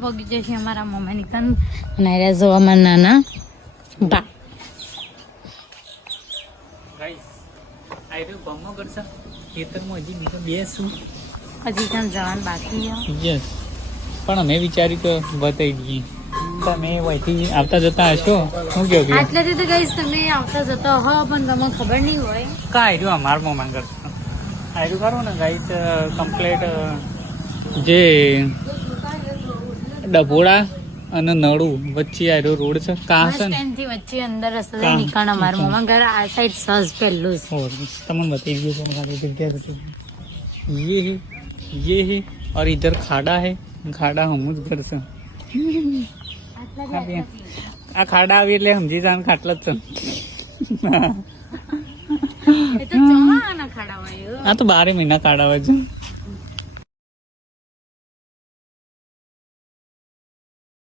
પગી જશે અમારા મમ્માની કન અને રહ્યા જો અમારા નાના બા ગાઈસ આઈ રહ્યો બમ્મો કરશે ખેતરમાં હજી બીજો બેસું હજી કામ જવાનું બાકી છે યસ પણ અમે વિચાર્યું કે બતાવી દઈએ તમે વહીથી આવતા જતા હશો શું કહો કે આટલેથી તો ગઈશ તમે આવતા જતા હો પણ તમને ખબર નહીં હોય કા આઈ રહ્યો અમાર મોમાં કરશે આઈ રહ્યું ખરું ને ગાઈસ કમ્પ્લેટ જે ડભોડા અને નળું વચ્ચે આર્યો રોડ છે કા છે ને થી વચ્ચે અંદર રસ્તો નીકળ અમારા મમ્મા ઘર આ સાઈડ સજ પેલું છે તમને બતાવી ગયું છે ખાલી જગ્યા બતાવી ये है और इधर खाड़ा है खाड़ा हम જ घर છે આ ખાડા આવી એટલે સમજી જાન ખાટલા જ છે એ તો જમાના ખાડા હોય આ તો 12 મહિના ખાડા હોય છે